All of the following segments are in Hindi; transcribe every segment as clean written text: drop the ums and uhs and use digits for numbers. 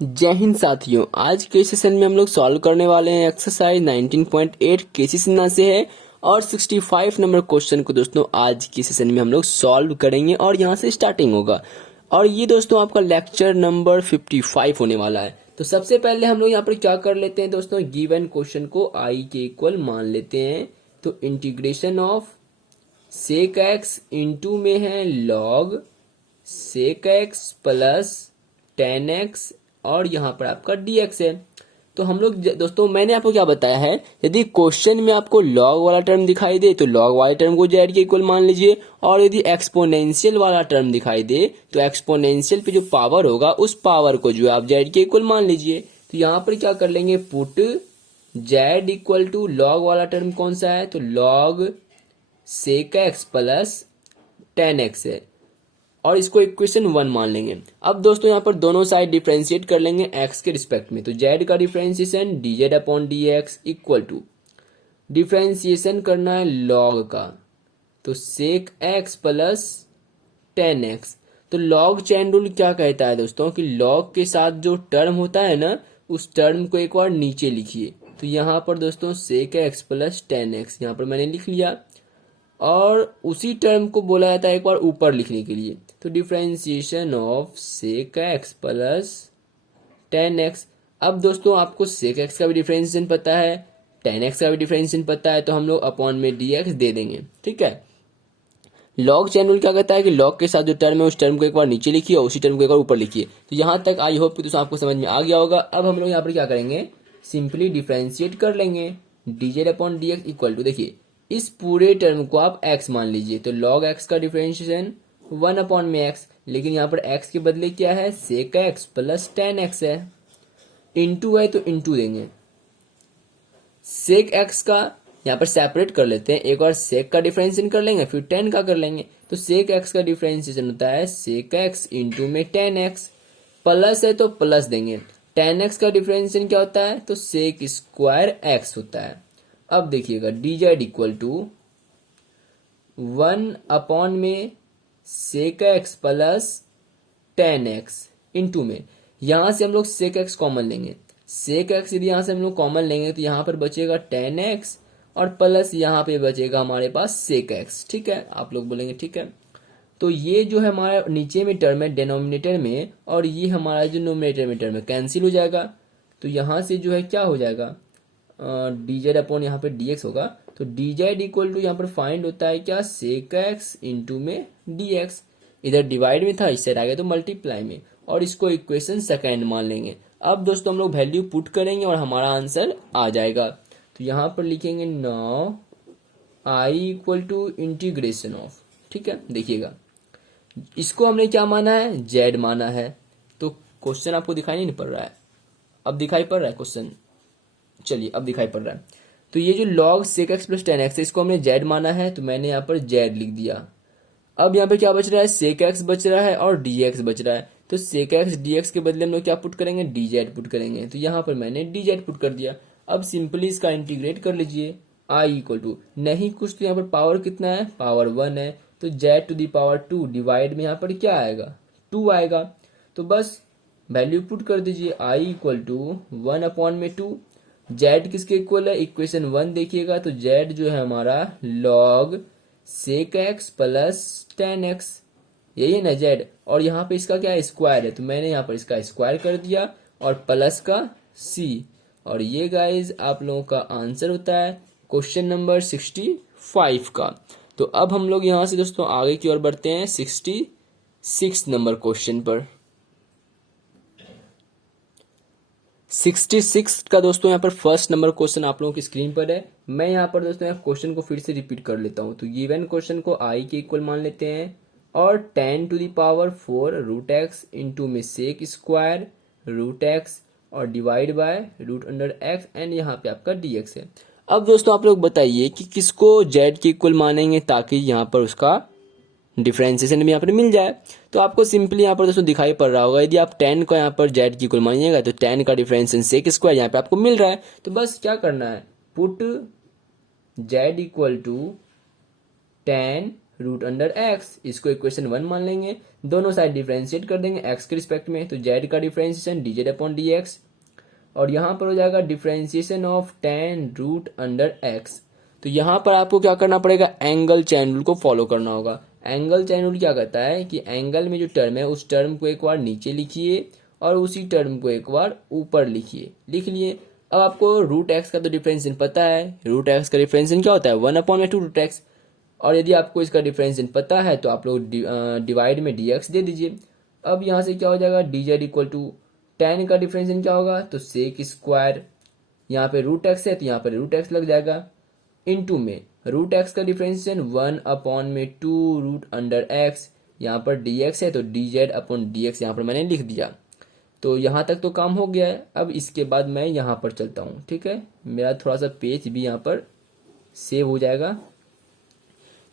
जय हिंद साथियों, आज के सेशन में हम लोग सॉल्व करने वाले हैं एक्सरसाइज 19.8 केसी सिन्हा से है और 65 नंबर क्वेश्चन को दोस्तों आज के सेशन में हम लोग सॉल्व करेंगे और यहाँ से स्टार्टिंग होगा। और ये दोस्तों आपका लेक्चर नंबर 55 होने वाला है। तो सबसे पहले हम लोग यहाँ पर क्या कर लेते हैं दोस्तों, गिवन क्वेश्चन को आई के इक्वल मान लेते हैं। तो integration of sec x into में है log sec x plus ten x और यहाँ पर आपका dx है। तो हम लोग दोस्तों मैंने आपको क्या बताया है, यदि क्वेश्चन में आपको लॉग वाला टर्म दिखाई दे तो लॉग वाले टर्म को जेड के इक्वल मान लीजिए, और यदि एक्सपोनेंशियल वाला टर्म दिखाई दे तो एक्सपोनेंशियल पे जो पावर होगा उस पावर को जो है आप जेड के इक्वल मान लीजिए। तो यहाँ पर क्या कर लेंगे, put z equal to log वाला टर्म कौन सा है, तो log sec x plus ten x है और इसको इक्वेशन 1 मान लेंगे। अब दोस्तों यहाँ पर दोनों साइड डिफरेंशिएट कर लेंगे x के रिस्पेक्ट में। तो z का differentiation dz upon dx equal to differentiation करना है log का, तो sec x plus ten x. तो लॉग चेन रूल क्या कहता है दोस्तों कि log के साथ जो टर्म होता है ना उस टर्म को एक बार नीचे लिखिए। तो यहाँ पर दोस्तों सेक x प्लस टेन एक्स यहाँ पर मैंने लिख लिया और उसी टर्म को बोला जाता है एक बार ऊपर लिखने के लिए। तो differentiation of sec x plus ten x. अब दोस्तों आपको सेक एक्स का भी डिफरेंशिएशन पता है, टेन एक्स का भी डिफरेंशिएशन पता है, तो हम लोग अपॉन में डी एक्स दे देंगे। ठीक है। लॉग चेन रूल क्या कहता है कि लॉग के साथ जो टर्म है उस टर्म को एक बार नीचे लिखिए और उसी टर्म को एक बार ऊपर लिखिए। तो यहाँ तक आई होप कि दोस्तों आपको समझ में आ गया होगा। अब हम लोग यहाँ पर क्या करेंगे, सिंपली डिफरेंशिएट कर लेंगे। D z upon d x equal to, देखिए इस पूरे टर्म को आप x मान लीजिए, तो log x का डिफरेंशिएशन 1 अपॉन में x, लेकिन यहाँ पर x के बदले क्या है, सेक x प्लस टेन एक्स है, इंटू है तो इंटू देंगे। सेक x का यहाँ पर सेपरेट कर लेते हैं, एक बार सेक का डिफरेंशिएशन कर लेंगे फिर टेन का कर लेंगे। तो सेक x का डिफरेंशिएशन होता है सेक x इंटू में टेन एक्स, प्लस है तो प्लस देंगे। टेन एक्स का डिफरेंशिएशन क्या होता है, तो सेक स्क्वायर x होता है। अब देखिएगा d z equal to 1 upon में sec x plus ten x into में, यहां से हम लोग सेक एक्स कॉमन लेंगे। सेक एक्स यदि यहां से हम लोग कॉमन लेंगे तो यहां पर बचेगा टेन एक्स और प्लस यहां पे बचेगा हमारे पास सेक एक्स। ठीक है, आप लोग बोलेंगे ठीक है। तो ये जो है हमारा नीचे में टर्म है डिनोमिनेटर में, और ये हमारा जो नोमिनेटर में टर्म है कैंसिल हो जाएगा। तो यहां से जो है क्या हो जाएगा, डी जेड अपॉन यहाँ पे डी एक्स होगा। तो डी जेड इक्वल टू यहाँ पर फाइंड होता है क्या, सेक एक्स इंटू में डी एक्स। इधर डिवाइड में था, इस साइड आ गया तो मल्टीप्लाई में, और इसको इक्वेशन सेकेंड मान लेंगे। अब दोस्तों हम लोग वैल्यू पुट करेंगे और हमारा आंसर आ जाएगा। तो यहाँ पर लिखेंगे now i equal to integration of, ठीक है, देखिएगा इसको हमने क्या माना है, जेड माना है। तो क्वेश्चन आपको दिखाई नहीं पड़ रहा है, अब दिखाई पड़ रहा है क्वेश्चन, चलिए अब दिखाई पड़ रहा है। तो ये जो log sec x plus ten x है इसको हमने z माना है, तो मैंने यहाँ पर z लिख दिया। अब यहाँ पे क्या बच रहा है, sec x बच रहा है और dx बच रहा है। तो sec x dx के बदले हम लोग क्या पुट करेंगे, dz पुट करेंगे। तो यहाँ पर मैंने dz पुट कर दिया। अब सिंपली इसका इंटीग्रेट कर लीजिए, i इक्वल टू नहीं कुछ, तो यहाँ पर पावर कितना है, पावर 1 है, तो z to the power 2 divide में यहाँ पर क्या आएगा, 2 आएगा। तो बस वैल्यू पुट कर दीजिए, i इक्वल टू 1 अपॉन में 2। z किसके इक्वल है, इक्वेशन 1 देखिएगा, तो z जो है हमारा log सेक x प्लस टेन एक्स, यही है ना z, और यहाँ पे इसका क्या है, स्क्वायर है, तो मैंने यहाँ पर इसका स्क्वायर कर दिया और प्लस का c। और ये गाइज आप लोगों का आंसर होता है क्वेश्चन नंबर 65 का। तो अब हम लोग यहाँ से दोस्तों आगे की ओर बढ़ते हैं 66 नंबर क्वेश्चन पर। 66 का दोस्तों यहाँ पर फर्स्ट नंबर क्वेश्चन आप लोगों की स्क्रीन पर है। मैं यहाँ पर दोस्तों यहाँ क्वेश्चन को फिर से रिपीट कर लेता हूँ। तो गिवन क्वेश्चन को आई के इक्वल मान लेते हैं और 10 to the power 4 root x into में सेक स्क्वायर रूट एक्स और divide by root under x and यहाँ पे आपका डी एक्स है। अब दोस्तों आप लोग बताइए कि किसको जेड के इक्वल मानेंगे ताकि यहाँ पर उसका डिफरेंशिएशन भी यहाँ पर मिल जाए। तो आपको सिंपली यहाँ पर दोस्तों दिखाई पड़ रहा होगा, यदि आप 10 को यहाँ पर जेड की इक्वल मानिएगा तो 10 का डिफरेंशिएशन सेक स्क्वायर यहाँ पे आपको मिल रहा है। तो बस क्या करना है, put z equal to 10 root under x, इसको इक्वेशन 1 मान लेंगे। दोनों साइड डिफरेंशिएट कर देंगे एक्स के रिस्पेक्ट में, तो जेड का differentiation d z upon d x, और यहाँ पर हो जाएगा differentiation of ten root under x. तो यहाँ पर आपको क्या करना पड़ेगा, एंगल चैन रूल को फॉलो करना होगा। एंगल चैन रूल क्या कहता है कि एंगल में जो टर्म है उस टर्म को एक बार नीचे लिखिए और उसी टर्म को एक बार ऊपर लिखिए। लिख लिए। अब आपको रूट एक्स का तो डिफरेंशिएशन पता है, रूट एक्स का डिफरेंशिएशन क्या होता है, 1/2 रूट एक्स। और यदि आपको इसका डिफरेंशिएशन पता है तो आप लोग डिवाइड में डी एक्स दे दीजिए। अब यहाँ से क्या हो जाएगा, d z equal to ten का डिफरेंशिएशन क्या होगा, तो सेक स्क्वायर, यहाँ पे रूट एक्स है तो यहाँ पर रूट एक्स लग जाएगा, इनटू में रूट एक्स का डिफरेंशिएशन 1/2 रूट अंडर एक्स, यहाँ पर डी एक्स है तो D z upon d x यहाँ पर मैंने लिख दिया। तो यहाँ तक तो काम हो गया है। अब इसके बाद मैं यहाँ पर चलता हूँ, ठीक है, मेरा थोड़ा सा पेज भी यहाँ पर सेव हो जाएगा।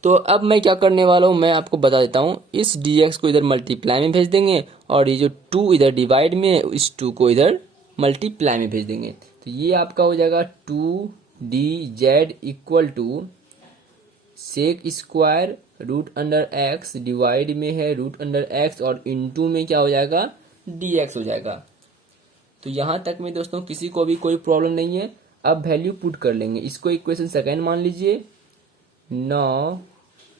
तो अब मैं क्या करने वाला हूँ मैं आपको बता देता हूँ। इस dx को इधर मल्टीप्लाई में भेज देंगे और ये जो 2 इधर डिवाइड में है इस 2 को इधर मल्टीप्लाई में भेज देंगे। तो ये आपका हो जाएगा 2dz equal to sec square root under x, divide में है रूट अंडर एक्स और इनटू में क्या हो जाएगा, dx हो जाएगा। तो यहाँ तक में दोस्तों किसी को भी कोई प्रॉब्लम नहीं है। अब वैल्यू पुट कर लेंगे, इसको इक्वेशन सेकेंड मान लीजिए। Now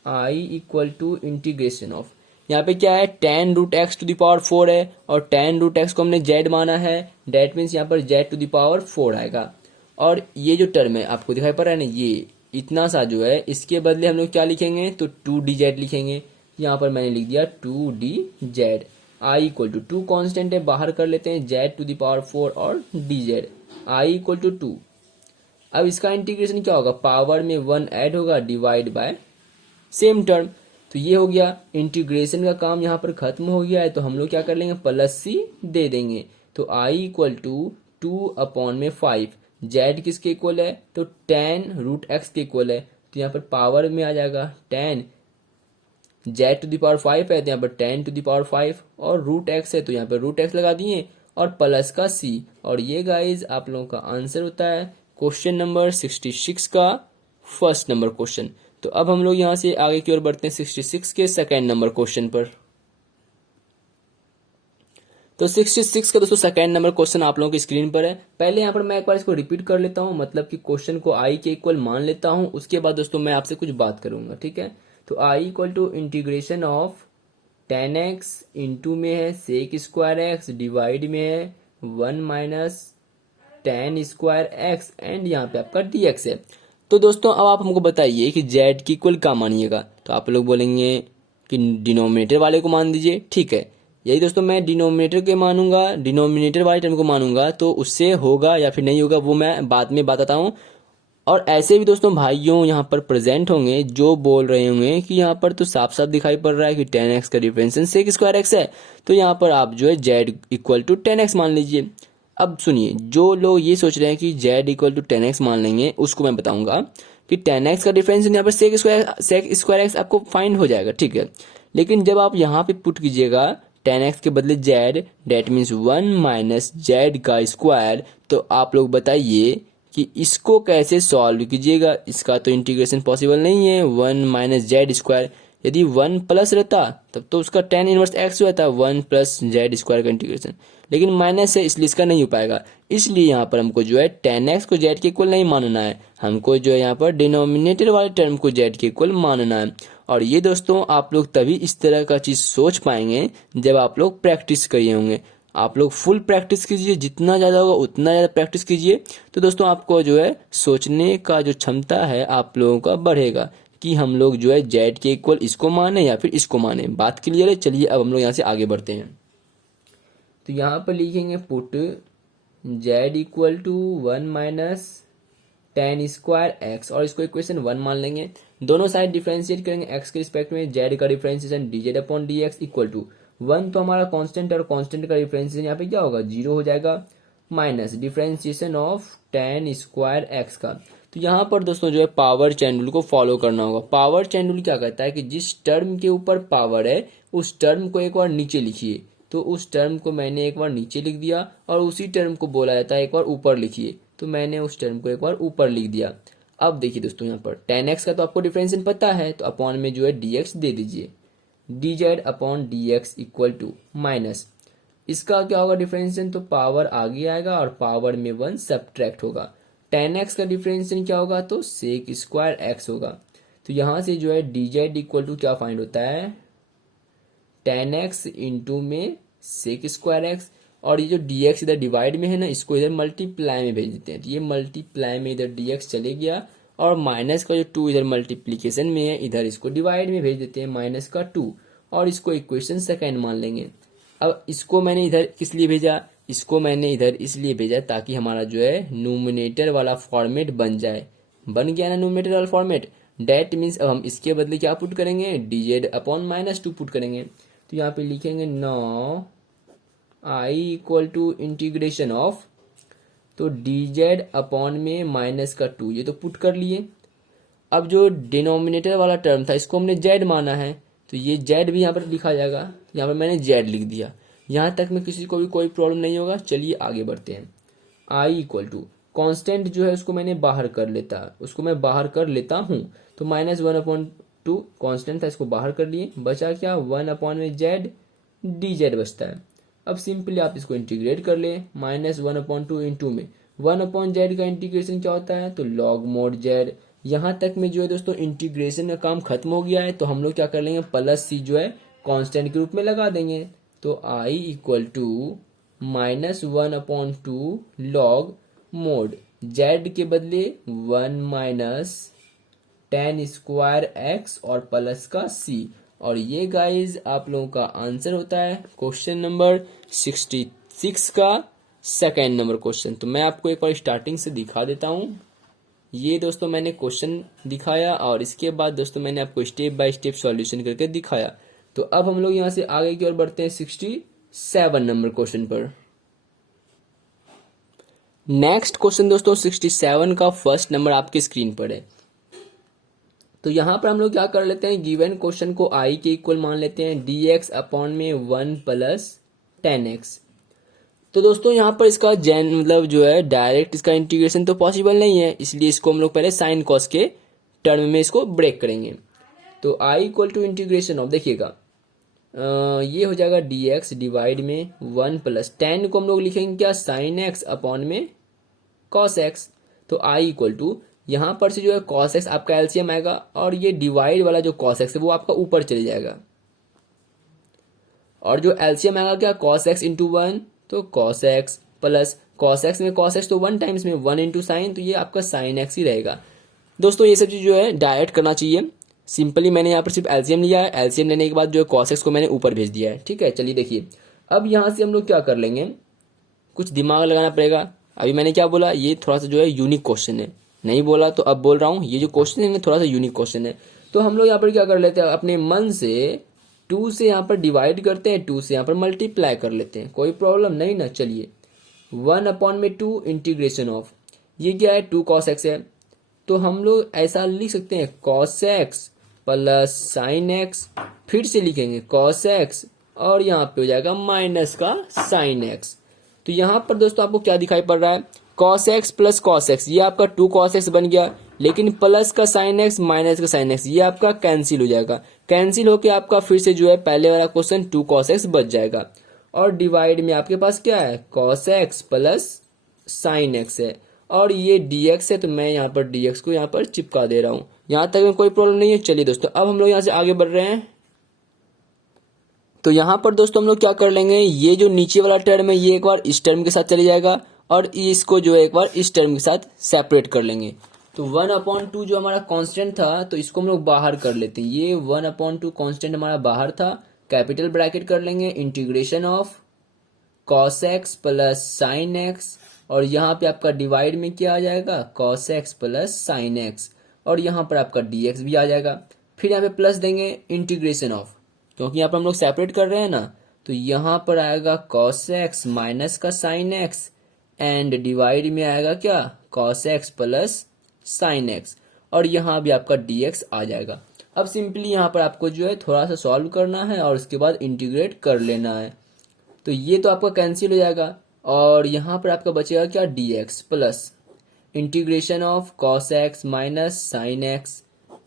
i equal to integration of, यहाँ पे क्या है, ten root x to the power 4 है और टेन रूट एक्स को हमने जेड माना है, डेट मीन्स यहाँ पर जेड टू द पावर 4 आएगा। और ये जो टर्म है आपको दिखाई पड़ रहा है ना, ये इतना सा जो है, इसके बदले हम लोग क्या लिखेंगे, तो 2dz लिखेंगे। यहाँ पर मैंने लिख दिया 2dz। I equal to 2 constant है, बाहर कर लेते हैं, जेड टू द पावर 4 और dz, आई इक्वल टू 2। अब इसका इंटीग्रेशन क्या होगा, पावर में 1 ऐड होगा, डिवाइड बाय सेम टर्म। तो ये हो गया, इंटीग्रेशन का काम यहाँ पर खत्म हो गया है। तो हम लोग क्या कर लेंगे, प्लस सी दे देंगे। तो आई इक्वल टू 2/5, जेड किसके इक्वल है, तो 10 रूट एक्स के इक्वल है। तो यहाँ पर पावर में आ जाएगा 10, जेड टू द पावर 5 है तो यहाँ पर 10 टू द पावर 5 और रूट एक्स है तो यहाँ पर रूट एक्स लगा दिए और प्लस का सी। और ये गाइज आप लोगों का आंसर होता है क्वेश्चन नंबर 66 का फर्स्ट नंबर क्वेश्चन। तो अब हम लोग यहाँ से आगे की ओर बढ़ते हैं 66 के सेकेंड नंबर क्वेश्चन पर। तो 66 का दोस्तों सेकेंड नंबर क्वेश्चन आप लोगों की स्क्रीन पर है। पहले यहाँ पर मैं एक बार इसको रिपीट कर लेता हूँ, मतलब कि क्वेश्चन को आई के इक्वल मान लेता हूँ, उसके बाद दोस्तों मैं आपसे कुछ बात करूंगा, ठीक है। तो I equal to integration of 10x, into में है सेक स्क्वायर एक्स, डिवाइड में है 1 माइनस 10 स्क्वायर एक्स एंड यहाँ पे आपका dx है। तो दोस्तों अब आप हमको बताइए कि z की इक्वल क्या मानिएगा। तो आप लोग बोलेंगे कि डिनोमिनेटर वाले को मान दीजिए, ठीक है। यही दोस्तों मैं डिनोमिनेटर के मानूंगा, डिनोमिनेटर वाले टर्म को मानूंगा, तो उससे होगा या फिर नहीं होगा वो मैं बाद में बताता हूँ। और ऐसे भी दोस्तों भाइयों यहाँ पर प्रेजेंट होंगे जो बोल रहे होंगे कि यहाँ पर तो साफ साफ दिखाई पड़ रहा है कि 10x का डिफरेंशियल सेक स्क्वायर एक्स है, तो यहाँ पर आप जो है z इक्वल टू 10x मान लीजिए। अब सुनिए, जो लोग ये सोच रहे हैं कि z इक्वल टू 10x मान लेंगे, उसको मैं बताऊंगा कि 10x का डिफरेंशियल यहाँ पर सेक स्क्वायर एक्स आपको फाइंड हो जाएगा, ठीक है। लेकिन जब आप यहाँ पे पुट कीजिएगा 10x के बदले z, that means 1 minus Z का स्क्वायर, तो आप लोग बताइए कि इसको कैसे सॉल्व कीजिएगा। इसका तो इंटीग्रेशन पॉसिबल नहीं है, 1 माइनस जेड स्क्वायर। यदि 1 प्लस रहता तब तो उसका tan इनवर्स x रहता, 1 प्लस जेड स्क्वायर का इंटीग्रेशन, लेकिन माइनस है इसलिए इसका नहीं हो पाएगा। इसलिए यहाँ पर हमको जो है 10x को z के इक्वल नहीं मानना है, हमको जो है यहाँ पर डिनोमिनेटर वाले टर्म को z के इक्वल मानना है। और ये दोस्तों आप लोग तभी इस तरह का चीज सोच पाएंगे जब आप लोग प्रैक्टिस करिए होंगे। आप लोग फुल प्रैक्टिस कीजिए, जितना ज़्यादा होगा उतना ज़्यादा प्रैक्टिस कीजिए, तो दोस्तों आपको जो है सोचने का जो क्षमता है आप लोगों का बढ़ेगा कि हम लोग जो है जेड के इक्वल इसको माने या फिर इसको माने। बात क्लियर है। चलिए अब हम लोग यहाँ से आगे बढ़ते हैं। तो यहाँ पर लिखेंगे put z equal to 1 minus 10 square x और इसको इक्वेशन 1 मान लेंगे। दोनों साइड डिफरेंशिएट करेंगे एक्स के रिस्पेक्ट में, जेड का differentiation d z upon d x equal to 1 तो हमारा कांस्टेंट है और कांस्टेंट का डिफरेंशिएशन यहाँ पे क्या होगा, 0 हो जाएगा, minus differentiation of 10 square x का। तो यहाँ पर दोस्तों जो है पावर चेन रूल को फॉलो करना होगा। पावर चेन रूल क्या कहता है कि जिस टर्म के ऊपर पावर है उस टर्म को एक बार नीचे लिखिए। तो उस टर्म को मैंने एक बार नीचे लिख दिया और उसी टर्म को बोला जाता है एक बार ऊपर लिखिए, तो मैंने उस टर्म को एक बार ऊपर लिख दिया। अब देखिए दोस्तों यहाँ पर tan x का तो आपको डिफरेंशियल पता है, तो अपॉन में जो है dx दे दीजिए, dz upon dx equal to minus इसका क्या होगा डिफरेंशियल, तो पावर आगे आएगा और पावर में 1 सब्ट्रैक्ट होगा। tan x का डिफरेंशियल क्या होगा, तो सेक स्क्वायर x होगा। तो यहाँ से जो है dz इक्वल टू क्या फाइंड होता है, tan x इंटू में सेक स्क्वायर x, और ये जो dx इधर डिवाइड में है ना, इसको इधर मल्टीप्लाई में भेज देते हैं। तो ये मल्टीप्लाई में इधर dx चले गया, और माइनस का जो 2 इधर मल्टीप्लीकेशन में है, इधर इसको डिवाइड में भेज देते हैं माइनस का 2, और इसको इक्वेशन सेकेंड मान लेंगे। अब इसको मैंने इधर किस लिए भेजा, इसको मैंने इधर इसलिए भेजा ताकि हमारा जो है न्यूमरेटर वाला फॉर्मेट बन जाए। बन गया ना न्यूमरेटर वाला फॉर्मेट, डेट मीन्स अब हम इसके बदले क्या पुट करेंगे, dz अपॉन माइनस 2 पुट करेंगे। तो यहाँ पे लिखेंगे now i equal to integration of, तो dz अपॉन में माइनस का 2 ये तो पुट कर लिए। अब जो डिनोमिनेटर वाला टर्म था इसको हमने z माना है, तो ये z भी यहाँ पर लिखा जाएगा। यहाँ पर मैंने z लिख दिया। यहाँ तक में किसी को भी कोई प्रॉब्लम नहीं होगा। चलिए आगे बढ़ते हैं। i इक्वल टू कॉन्स्टेंट जो है उसको मैंने बाहर कर लेता हूँ, तो माइनस 1/2 कॉन्स्टेंट था, इसको बाहर कर लिए, बचा क्या 1 अपॉन में z dz बचता है। अब सिंपली आप इसको इंटीग्रेट कर ले, माइनस 1/2 इंटू में 1 अपॉन जेड का इंटीग्रेशन क्या होता है, तो लॉग मोड जेड। यहाँ तक में जो है दोस्तों इंटीग्रेशन का काम खत्म हो गया है, तो हम लोग क्या कर लेंगे, प्लस सी जो है कांस्टेंट के रूप में लगा देंगे। तो I equal to minus 1/2 log mode Z के बदले 1 माइनस tan स्क्वायर एक्स और प्लस का सी। और ये गाइज आप लोगों का आंसर होता है क्वेश्चन नंबर 66 का सेकेंड नंबर क्वेश्चन। तो मैं आपको एक बार स्टार्टिंग से दिखा देता हूँ। ये दोस्तों मैंने क्वेश्चन दिखाया, और इसके बाद दोस्तों मैंने आपको स्टेप बाय स्टेप सॉल्यूशन करके दिखाया। तो अब हम लोग यहाँ से आगे की ओर बढ़ते हैं 67 नंबर क्वेश्चन पर। नेक्स्ट क्वेश्चन दोस्तों 67 का फर्स्ट नंबर आपकी स्क्रीन पर है। तो यहाँ पर हम लोग क्या कर लेते हैं, गिवन क्वेश्चन को i के इक्वल मान लेते हैं, dx अपॉन में 1 प्लस tan x। तो दोस्तों यहाँ पर इसका मतलब जो है डायरेक्ट इसका इंटीग्रेशन तो पॉसिबल नहीं है, इसलिए इसको हम लोग पहले साइन कॉस के टर्म में इसको ब्रेक करेंगे। तो i equal to integration of, देखिएगा ये हो जाएगा dx डिवाइड में 1 प्लस tan को हम लोग लिखेंगे क्या, साइन x अपॉन में cos x। तो i इक्वल टू यहाँ पर से जो है cos x आपका एलसीएम आएगा, और ये डिवाइड वाला जो cos x है वो आपका ऊपर चले जाएगा, और जो एलसीएम आएगा क्या cos x इंटू 1, तो cos x plus cos x में cos x तो 1 टाइम्स में 1 इंटू साइन, तो ये आपका sin x ही रहेगा। दोस्तों ये सब चीज जो है डायरेक्ट करना चाहिए। सिंपली मैंने यहाँ पर सिर्फ एलसीएम लिया है, एलसीएम लेने के बाद जो है cos x को मैंने ऊपर भेज दिया है। ठीक है, चलिए देखिए अब यहाँ से हम लोग क्या कर लेंगे, कुछ दिमाग लगाना पड़ेगा। अभी मैंने क्या बोला, ये थोड़ा सा जो है यूनिक क्वेश्चन है, नहीं बोला तो अब बोल रहा हूँ, ये जो क्वेश्चन है ना थोड़ा सा यूनिक क्वेश्चन है। तो हम लोग यहाँ पर क्या कर लेते हैं, अपने मन से 2 से यहाँ पर डिवाइड करते हैं, 2 से यहाँ पर मल्टीप्लाई कर लेते हैं, कोई प्रॉब्लम नहीं ना। चलिए 1 अपॉन में 2 इंटीग्रेशन ऑफ, ये क्या है 2 cos x है, तो हम लोग ऐसा लिख सकते हैं cos x plus sine x, फिर से लिखेंगे cos x, और यहाँ पे हो जाएगा माइनस का साइन x। तो यहाँ पर दोस्तों आपको क्या दिखाई पड़ रहा है, cos x plus cos x, ये आपका 2 cos x बन गया, लेकिन प्लस का साइन x माइनस का साइन x ये आपका कैंसिल हो जाएगा। कैंसिल होके आपका फिर से जो है पहले वाला क्वेश्चन 2 cos x बच जाएगा, और डिवाइड में आपके पास क्या है cos x plus sine x है, और ये dx है, तो मैं यहाँ पर dx को यहाँ पर चिपका दे रहा हूँ। यहाँ तक में कोई प्रॉब्लम नहीं है। चलिए दोस्तों अब हम लोग यहाँ से आगे बढ़ रहे हैं। तो यहाँ पर दोस्तों हम लोग क्या कर लेंगे, ये जो नीचे वाला टर्म है ये एक बार इस टर्म के साथ चले जाएगा, और इसको जो है एक बार इस टर्म के साथ सेपरेट कर लेंगे। तो 1/2 जो हमारा कांस्टेंट था, तो इसको हम लोग बाहर कर लेते हैं। ये 1/2 कांस्टेंट हमारा बाहर था, कैपिटल ब्रैकेट कर लेंगे, integration of cos x plus sine x, और यहाँ पे आपका डिवाइड में क्या आ जाएगा cos x plus sine x, और यहाँ पर आपका dx भी आ जाएगा। फिर यहाँ पे प्लस देंगे इंटीग्रेशन ऑफ, क्योंकि यहाँ पर हम लोग सेपरेट कर रहे हैं ना, तो यहाँ पर आएगा cos x माइनस का साइन x, एंड डिवाइड में आएगा क्या cos x plus sine x, और यहाँ भी आपका dx आ जाएगा। अब सिंपली यहाँ पर आपको जो है थोड़ा सा सॉल्व करना है, और उसके बाद इंटीग्रेट कर लेना है। तो ये तो आपका कैंसिल हो जाएगा, और यहाँ पर आपका बचेगा क्या dx plus integration of cos x minus sine x,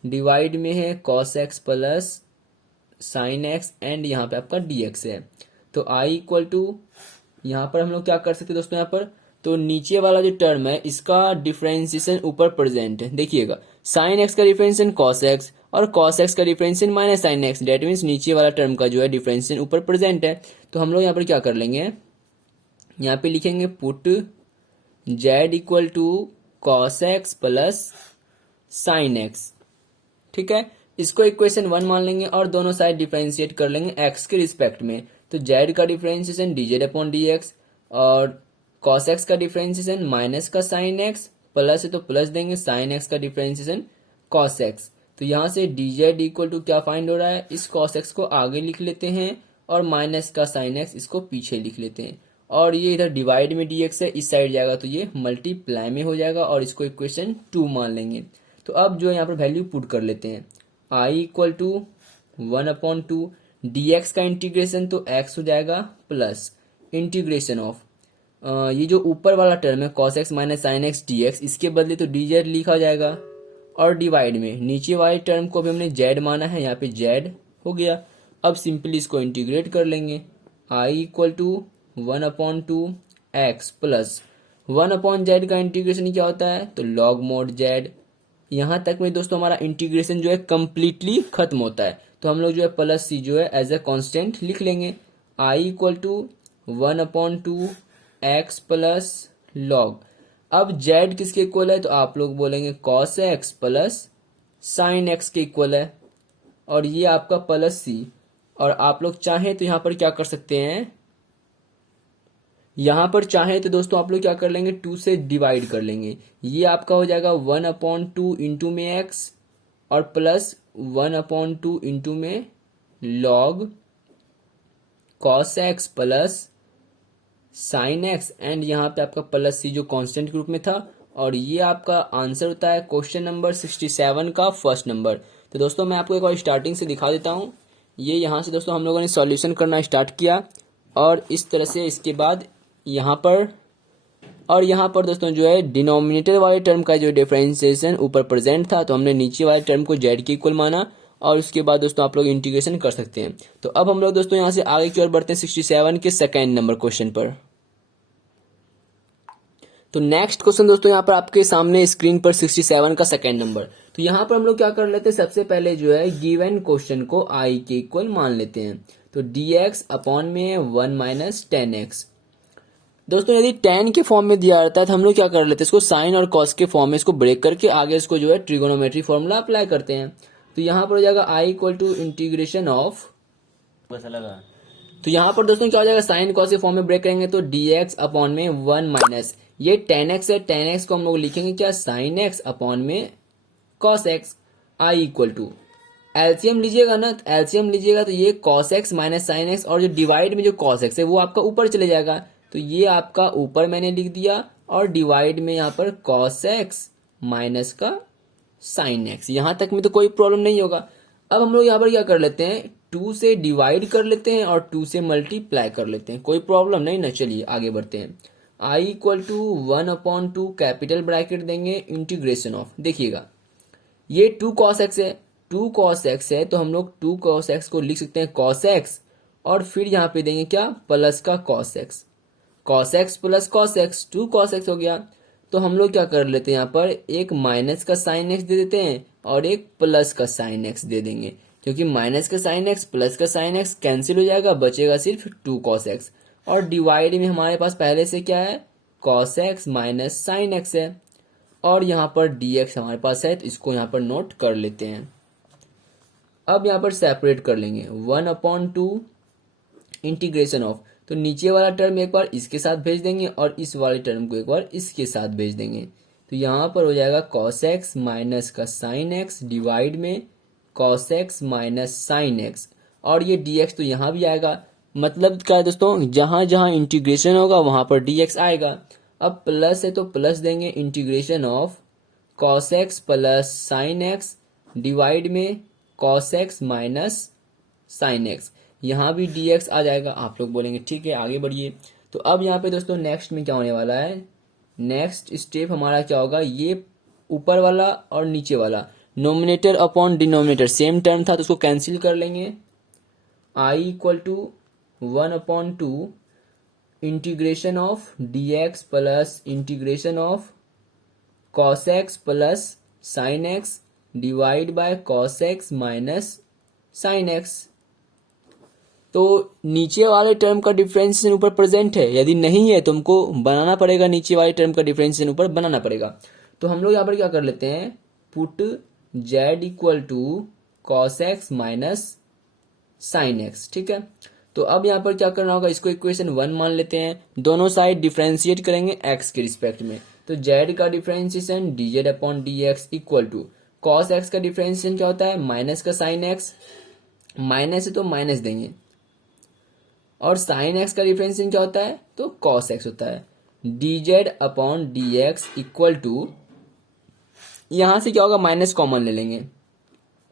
divide में है cos x plus sine x and यहाँ पे आपका dx है। तो i इक्वल टू, यहाँ पर हम लोग क्या कर सकते हैं दोस्तों, यहाँ पर तो नीचे वाला जो टर्म है इसका डिफरेंशिएशन ऊपर प्रेजेंट है। देखिएगा साइन एक्स का डिफरेंशिएशन कॉस एक्स और कॉस एक्स का differentiation minus sine x, that means नीचे वाला टर्म का जो है डिफरेंशिएशन ऊपर प्रेजेंट है। तो हम लोग यहाँ पर क्या कर लेंगे, यहाँ पे लिखेंगे put z equal to cos x plus sine x. ठीक है, इसको इक्वेशन 1 मान लेंगे और दोनों साइड डिफरेंशिएट कर लेंगे एक्स के रिस्पेक्ट में। तो जेड का differentiation d z upon d x और कॉस एक्स का डिफरेंशिएशन माइनस का साइन एक्स, प्लस है तो प्लस देंगे साइन एक्स का डिफरेंशिएशन कॉस एक्स। तो यहाँ से डी जेड इक्वल टू क्या फाइंड हो रहा है, इस कॉस एक्स को आगे लिख लेते हैं और माइनस का साइन एक्स इसको पीछे लिख लेते हैं। और ये इधर डिवाइड में dx है, इस साइड जाएगा तो ये मल्टीप्लाई में हो जाएगा और इसको इक्वेशन 2 मान लेंगे। तो अब जो यहाँ पर वैल्यू पुट कर लेते हैं, i इक्वल टू 1/2 dx का इंटीग्रेशन तो x हो जाएगा प्लस इंटीग्रेशन ऑफ ये जो ऊपर वाला टर्म है cos x minus sine x dx, इसके बदले तो dz लिखा जाएगा और डिवाइड में नीचे वाले टर्म को भी हमने z माना है, यहाँ पे z हो गया। अब सिंपली इसको इंटीग्रेट कर लेंगे, i equal to 1/2 x plus 1/z का इंटीग्रेशन क्या होता है, तो log mod z। यहाँ तक में दोस्तों हमारा इंटीग्रेशन जो है कंप्लीटली खत्म होता है। तो हम लोग जो है प्लस सी जो है एज ए कांस्टेंट लिख लेंगे, i equal to 1/2 x plus log. अब z किसके इक्वल है, तो आप लोग बोलेंगे cos x plus sine x के इक्वल है और ये आपका प्लस सी। और आप लोग चाहें तो यहाँ पर क्या कर सकते हैं, यहाँ पर चाहे तो दोस्तों आप लोग क्या कर लेंगे, 2 से डिवाइड कर लेंगे। ये आपका हो जाएगा 1/2 इंटू में x और प्लस 1/2 इंटू में log cos x plus sine x and यहाँ पे आपका प्लस सी जो कांस्टेंट के रूप में था। और ये आपका आंसर होता है क्वेश्चन नंबर 67 का फर्स्ट नंबर। तो दोस्तों मैं आपको एक और स्टार्टिंग से दिखा देता हूँ। ये यहाँ से दोस्तों हम लोगों ने सॉल्यूशन करना स्टार्ट किया और इस तरह से इसके बाद यहाँ पर और यहाँ पर दोस्तों जो है डिनोमिनेटर वाले टर्म का जो डिफरेंशिएशन ऊपर प्रेजेंट था, तो हमने नीचे वाले टर्म को जेड के इक्वल माना और उसके बाद दोस्तों आप लोग इंटीग्रेशन कर सकते हैं। तो अब हम लोग दोस्तों यहाँ से आगे की ओर बढ़ते हैं 67 के सेकेंड नंबर क्वेश्चन पर। तो नेक्स्ट क्वेश्चन दोस्तों यहाँ पर आपके सामने स्क्रीन पर 67 का सेकेंड नंबर। तो यहाँ पर हम लोग क्या कर लेते हैं, सबसे पहले जो है गिवन क्वेश्चन को i के इक्वल मान लेते हैं। तो dx अपॉन में 1 माइनस 10x। दोस्तों यदि tan के फॉर्म में दिया रहता है तो हम लोग क्या कर लेते हैं, इसको साइन और कॉस के फॉर्म में इसको ब्रेक करके आगे इसको जो है ट्रिगोनोमेट्री फॉर्मूला अप्लाई करते हैं। तो यहाँ पर हो जाएगा i equal to integration of, तो यहाँ पर दोस्तों क्या हो जाएगा, साइन कॉस के फॉर्म में ब्रेक करेंगे तो dx अपॉन में 1 माइनस ये tan x है, tan x को हम लोग लिखेंगे क्या, साइन x अपॉन में cos x। i equal to LCM लीजिएगा ना, तो एलसीएम लीजिएगा तो ये cos x minus sine x और जो डिवाइड में जो cos x है वो आपका ऊपर चले जाएगा। तो ये आपका ऊपर मैंने लिख दिया और डिवाइड में यहाँ पर cos x माइनस का साइन x। यहाँ तक में तो कोई प्रॉब्लम नहीं होगा। अब हम लोग यहाँ पर क्या कर लेते हैं, 2 से डिवाइड कर लेते हैं और 2 से मल्टीप्लाई कर लेते हैं, कोई प्रॉब्लम नहीं ना। चलिए आगे बढ़ते हैं। i equal to 1/2 capital bracket देंगे इंटीग्रेशन ऑफ, देखिएगा ये 2 cos x है, 2 cos x है तो हम लोग 2 cos x को लिख सकते हैं cos x और फिर यहाँ पे देंगे क्या, प्लस का cos x, cos x plus cos x, 2 cos x हो गया। तो हम लोग क्या कर लेते हैं, यहाँ पर एक माइनस का साइन x दे देते हैं और एक प्लस का साइन x दे देंगे, क्योंकि माइनस का साइन x प्लस का साइन x कैंसिल हो जाएगा, बचेगा सिर्फ 2 cos x। और डिवाइड में हमारे पास पहले से क्या है, cos x minus sine x है और यहाँ पर dx हमारे पास है, तो इसको यहाँ पर नोट कर लेते हैं। अब यहाँ पर सेपरेट कर लेंगे 1/2 इंटीग्रेशन ऑफ, तो नीचे वाला टर्म एक बार इसके साथ भेज देंगे और इस वाले टर्म को एक बार इसके साथ भेज देंगे। तो यहाँ पर हो जाएगा cos x माइनस का साइन x डिवाइड में cos x minus sine x और ये dx तो यहाँ भी आएगा। मतलब क्या है दोस्तों, जहां जहां इंटीग्रेशन होगा वहां पर dx आएगा। अब प्लस है तो प्लस देंगे integration of cos x plus sine x divide में cos x minus sine x, यहाँ भी dx आ जाएगा। आप लोग बोलेंगे ठीक है आगे बढ़िए। तो अब यहाँ पे दोस्तों नेक्स्ट में क्या होने वाला है, नेक्स्ट स्टेप हमारा क्या होगा, ये ऊपर वाला और नीचे वाला numerator upon denominator same term था तो उसको कैंसिल कर लेंगे। I equal to 1/2 integration of dx plus integration of cos x plus sin x divide by cos x minus sin x। तो नीचे वाले टर्म का डिफरेंशिएशन ऊपर प्रेजेंट है, यदि नहीं है तो हमको बनाना पड़ेगा, नीचे वाले टर्म का डिफरेंशिएशन ऊपर बनाना पड़ेगा। तो हम लोग यहाँ पर क्या कर लेते हैं, put z equal to cos x minus sine x. ठीक है, तो अब यहाँ पर क्या करना होगा, इसको इक्वेशन 1 मान लेते हैं, दोनों साइड डिफरेंशिएट करेंगे x के रिस्पेक्ट में। तो z का differentiation dz upon dx equal to cos x का डिफरेंशिएशन क्या होता है, माइनस का साइन एक्स, माइनस है तो माइनस देंगे, और साइन एक्स का डिफरेंशिएशन क्या होता है, तो कॉस एक्स होता है। dz upon dx equal to, यहां से क्या होगा, माइनस कॉमन ले लेंगे,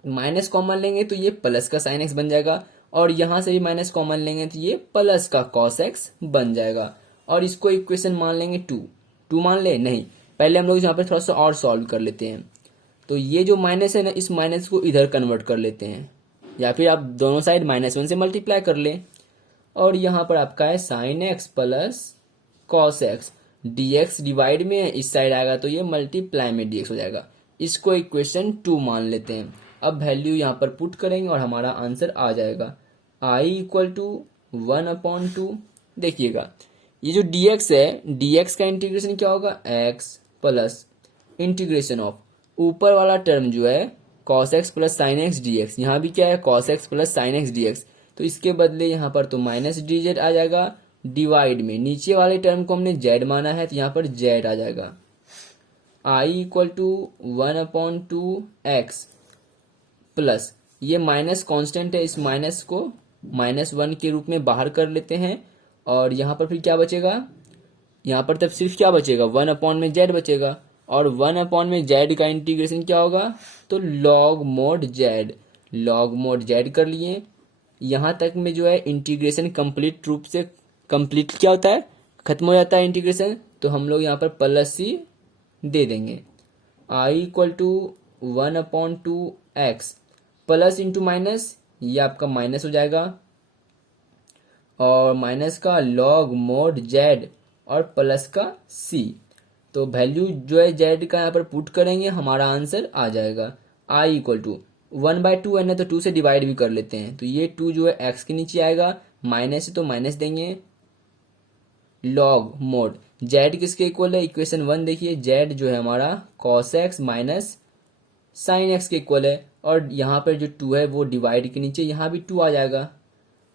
माइनस कॉमन लेंगे तो ये प्लस का साइन एक्स बन जाएगा, और यहां से भी माइनस कॉमन लेंगे तो ये प्लस का कॉस एक्स बन जाएगा। और इसको इक्वेशन मान लेंगे 2 मान ले, नहीं पहले हम लोग यहाँ पे थोड़ा सा और सॉल्व कर लेते हैं। तो ये जो माइनस है ना, इस माइनस को इधर कन्वर्ट कर लेते हैं, या फिर आप दोनों साइड -1 से मल्टीप्लाई कर ले, और यहाँ पर आपका है sine x plus cos x, dx divide में है, इस साइड आएगा तो ये मल्टीप्लाई में dx हो जाएगा। इसको इक्वेशन 2 मान लेते हैं। अब वैल्यू यहाँ पर पुट करेंगे और हमारा आंसर आ जाएगा i इक्वल टू 1/2। देखिएगा ये जो dx है, dx का इंटीग्रेशन क्या होगा, x प्लस इंटीग्रेशन ऑफ ऊपर वाला टर्म जो है cos x plus sine x dx, यहाँ भी क्या है cos x plus sine x dx, तो इसके बदले यहाँ पर तो माइनस dz आ जाएगा, डिवाइड में नीचे वाले टर्म को हमने z माना है तो यहाँ पर z आ जाएगा। i equal to 1/2 x plus ये माइनस कांस्टेंट है, इस माइनस को -1 के रूप में बाहर कर लेते हैं, और यहाँ पर फिर क्या बचेगा, यहाँ पर तब सिर्फ क्या बचेगा, 1 में z बचेगा, और 1 में z का इंटीग्रेशन क्या होगा, तो log mod z, log mod z कर लिए। यहाँ तक में जो है इंटीग्रेशन कंप्लीट रूप से कंप्लीट क्या होता है, खत्म हो जाता है इंटीग्रेशन, तो हम लोग यहाँ पर प्लस सी दे देंगे। i equal to 1/2 x plus into minus, ये आपका माइनस हो जाएगा, और माइनस का log mod z और प्लस का c, तो वैल्यू जो है z का यहाँ पर पुट करेंगे, हमारा आंसर आ जाएगा i इक्वल टू 1/2 है ना, तो 2 से डिवाइड भी कर लेते हैं, तो ये 2 जो है x के नीचे आएगा, माइनस है तो माइनस देंगे, log mod z किसके इक्वल है, इक्वेशन 1 देखिए, z जो है हमारा cos x minus sine x के इक्वल है, और यहाँ पर जो 2 है वो डिवाइड के नीचे यहाँ भी 2 आ जाएगा,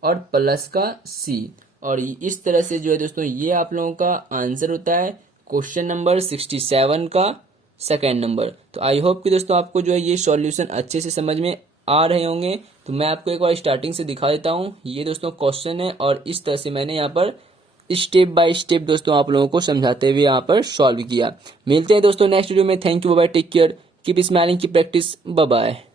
और प्लस का c, और इस तरह से जो है दोस्तों ये आप लोगों का आंसर होता है क्वेश्चन नंबर 67 का सेकेंड नंबर। तो आई होप कि दोस्तों आपको जो है ये सॉल्यूशन अच्छे से समझ में आ रहे होंगे। तो मैं आपको एक बार स्टार्टिंग से दिखा देता हूँ, ये दोस्तों क्वेश्चन है, और इस तरह से मैंने यहाँ पर स्टेप बाय स्टेप दोस्तों आप लोगों को समझाते हुए यहाँ पर सॉल्व किया। मिलते हैं दोस्तों नेक्स्ट वीडियो में। Thank you, bye bye, take care, keep smiling, keep practice, bye bye.